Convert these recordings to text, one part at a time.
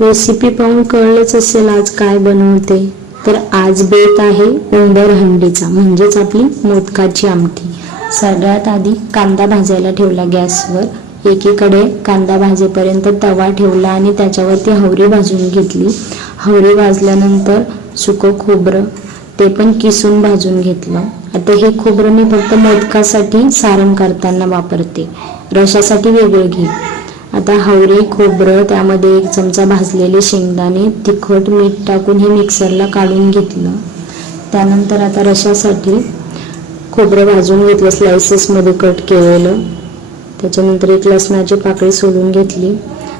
Recipe पाहून कळलंच असेल आज काय बनवते. तर आज बेत आहे उंबर हंडीचा, म्हणजेच आपली मोदकाची आमटी. सगळ्यात आधी कांदा भाजायला ठेवला गॅसवर. एकीकडे कांदा भाजेपर्यंत तवा ठेवला आणि त्याच्यावरती हवरी भाजून घेतली. हवरी भाजल्यानंतर सुकं खोबरं ते पण किसून भाजून घेतलं. आता हे खोबरं मी फक्त मोदकासाठी सारण करताना वापरते, रशासाठी वेगळं घे. आता हवरी खोबरं, त्यामध्ये 1 चमचा भाजलेले शेंगदाणे, तिखट, मीठ टाकून हे मिक्सरला काढून घेतलं. त्यानंतर आता रशासाठी खोबरं भाजून घेतलं, स्लायसेसमध्ये कट केलेलं. त्याच्यानंतर 1 लसणाची पाकळी सोलून घेतली.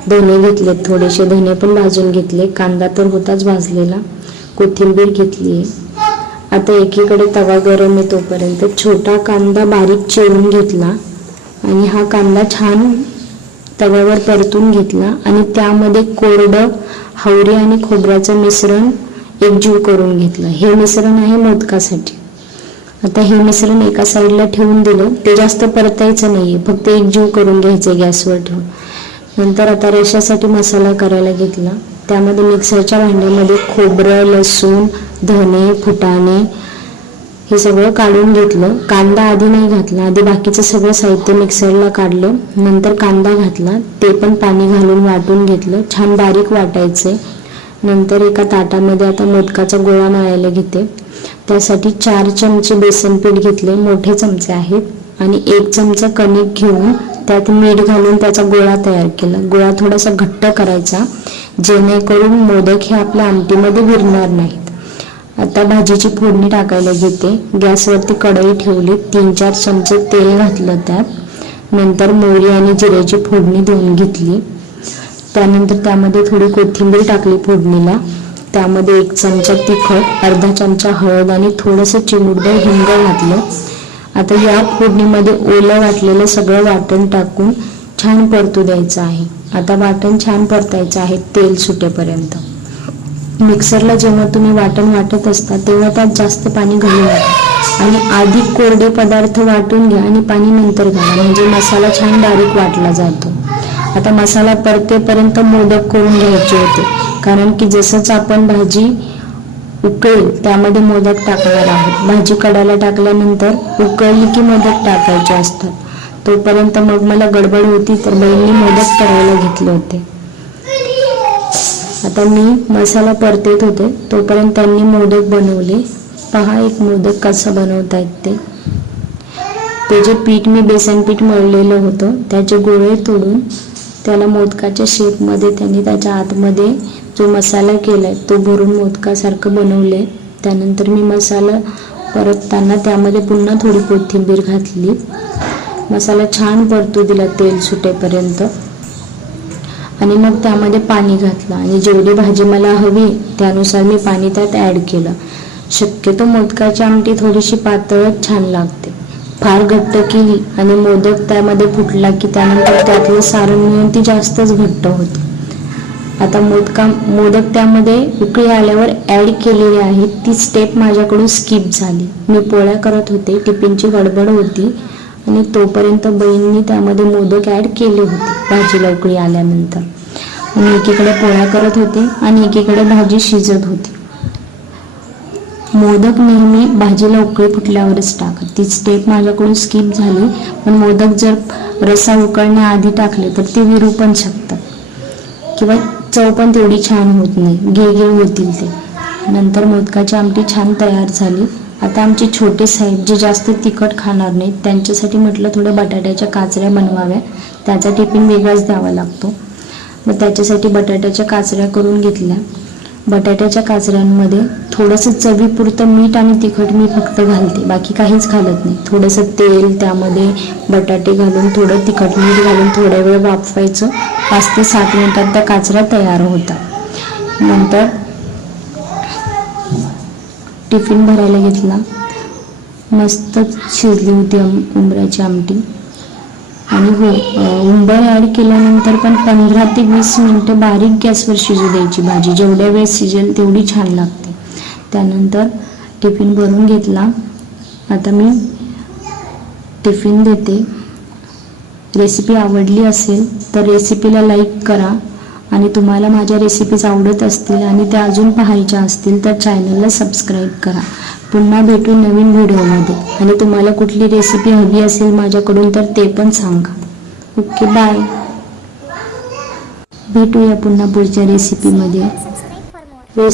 धने घेतलेत, थोडेसे धने पण भाजून घेतले. कांदा तर होताच भाजलेला. कोथिंबीर घेतली आहे. आता एकीकडे तवा गरम आहे तोपर्यंत छोटा कांदा बारीक चिरून घेतला आणि हा कांदा छान तव्यावर परतून घेतला आणि त्यामध्ये कोरडं हवरी आणि खोबऱ्याचं मिश्रण एकजीव करून घेतलं. हे मिश्रण आहे मोदकासाठी. आता हे मिश्रण एका साईडला ठेवून दिलं. ते जास्त परतायचं नाहीये, फक्त एकजीव करून घ्यायचं गॅसवर ठेवून. नंतर आता रशासाठी मसाला करायला घेतला. त्यामध्ये मिक्सरच्या भांड्यामध्ये खोबरं, लसूण, धने, फुटाणे हे सगळं काढून घेतलं. कांदा आधी नाही घातला, आधी बाकीचं सगळं साहित्य मिक्सरला काढलं. नंतर कांदा घातला, ते पण पाणी घालून वाटून घेतलं. छान बारीक वाटायचे. नंतर एका ताटामध्ये आता मोदकाचा गोळा मळायला घेते. त्यासाठी 4 चमचे बेसन पीठ घेतले, मोठे चमचे आहेत, आणि 1 चमचा कणिक घेऊन त्यात मीठ घालून त्याचा गोळा तयार केला. गोळा थोडासा घट्ट करायचा, जेणेकरून मोदक हे आपल्या आमटीमध्ये विरणार नाहीत. आता भाजीची फोडणी टाकायला घेते. गॅसवरती कढई ठेवली. 3-4 चमचे तेल घातलं त्यात. नंतर मोहरी आणि जिऱ्याची फोडणी देऊन घेतली. त्यानंतर त्यामध्ये थोडी कोथिंबीर टाकली फोडणीला. त्यामध्ये 1 चमचा तिखट, अर्धा चमचा हळद आणि थोडंसं चिमूटभर हिंग घातलं. आता या फोडणीमध्ये ओलं वाटलेलं सगळं वाटण टाकून छान परतू द्यायचं आहे. आता वाटण छान परतायचं आहे तेल सुटेपर्यंत. मिक्सरला जेव्हा तुम्ही वाटण वाटत असता तेव्हा त्यात जास्त पाणी घालू नका आणि आधी कोरडे पदार्थ वाटून घ्या आणि पाणी नंतर घाला, म्हणजे मसाला छान बारीक वाटला जातो. आता मसाला परतेपर्यंत मोदक करून घ्यायचे होते, कारण की जसंच आपण भाजी उकळेल त्यामध्ये मोदक टाकणार आहोत. भाजी कढायला टाकल्यानंतर उकळली की मोदक टाकायचे असतात. तोपर्यंत मग मला गडबड होती, तर बहिणीने मोदक करायला घेतले होते. आता मी मसाला परतत होते तोपर्यंत त्यांनी मोदक बनवले. पहा एक मोदक कसं बनवतायत ते जे पीठ मी बेसन पीठ मळलेलं होतं त्याचे गोळे तोडून त्याला मोदकाच्या शेपमध्ये त्यांनी त्याच्या आतमध्ये जो मसाला केलाय तो भरून मोदकासारखं बनवले. त्यानंतर मी मसाला परतताना त्यामध्ये पुन्हा थोडी कोथिंबीर घातली. मसाला छान परतू दिला तेल सुटेपर्यंत आणि मग त्यामध्ये पाणी घातलं आणि जेवढी भाजी मला हवी त्यानुसार मी पाणी त्यात ॲड केलं. शक्यतो मोदकाची आमटी थोडीशी पातळच छान लागते. फार घट्ट केली आणि मोदक त्यामध्ये फुटला की त्यानंतर त्यातलं सारण मिळून ती जास्तच घट्ट होते. आता मोदक त्यामध्ये उकळी आल्यावर ॲड केलेली आहे. ती स्टेप माझ्याकडून स्किप झाली. मी पोळ्या करत होते, टिफिनची गडबड होती आणि तोपर्यंत बहिणीने त्यामध्ये मोदक ॲड केले होते भाजीला उकळी आल्यानंतर. मी एकीकडे पोळ्या करत होते आणि एकीकडे भाजी शिजत होती. मोदक नेहमी भाजीला उकळी फुटल्यावरच टाकत, ती स्टेप माझ्याकडून स्किप झाली. पण मोदक जर रस्सा उकळण्याआधी टाकले तर ते विरू पण शकतात किंवा चव पण तेवढी छान होत नाही, गिळगिळ होतील ते. नंतर मोदकाची आमटी छान तयार झाली. आता आमचे छोटे साहेब जे जास्त तिखट खाणार नाहीत त्यांच्यासाठी म्हटलं थोडं बटाट्याच्या काचऱ्या बनवाव्या. त्याचा टिफिन वेगळाच द्यावा लागतो. मग त्याच्यासाठी बटाट्याच्या काचऱ्या करून घेतल्या. बटाट्याच्या काचऱ्यांमध्ये थोडंसं चवीपुरतं मीठ आणि तिखट मी फक्त घालते, बाकी काहीच घालत नाही. थोडंसं तेल, त्यामध्ये बटाटे घालून थोडं तिखट मीठ घालून थोड्या वेळ वाफवायचं. 5 ते 7 मिनिटात त्या काचऱ्या तयार होतात. नंतर टिफिन भरायला घेतला. मस्त शिजली होती उंबराची आमटी. आणि हो, उंबर ॲड केल्यानंतर पण 15 ते 20 मिनिटं बारीक गॅसवर शिजू द्यायची भाजी. जेवढ्या वेळ शिजेल तेवढी छान लागते. त्यानंतर टिफिन भरून घेतला. आता मी टिफिन देते. रेसिपी आवडली असेल तर रेसिपीला लाईक करा आणि तुम्हाला माझ्या रेसिपीज आवडत असतील आणि त्या अजून पाहायच्या असतील तर चॅनलला सबस्क्राईब करा. पुन्हा भेटू नवीन व्हिडिओमध्ये. आणि तुम्हाला कुठली रेसिपी हवी असेल माझ्याकडून तर ते पण सांगा. Okay, bye. भेटूया पुन्हा पुढच्या रेसिपीमध्ये.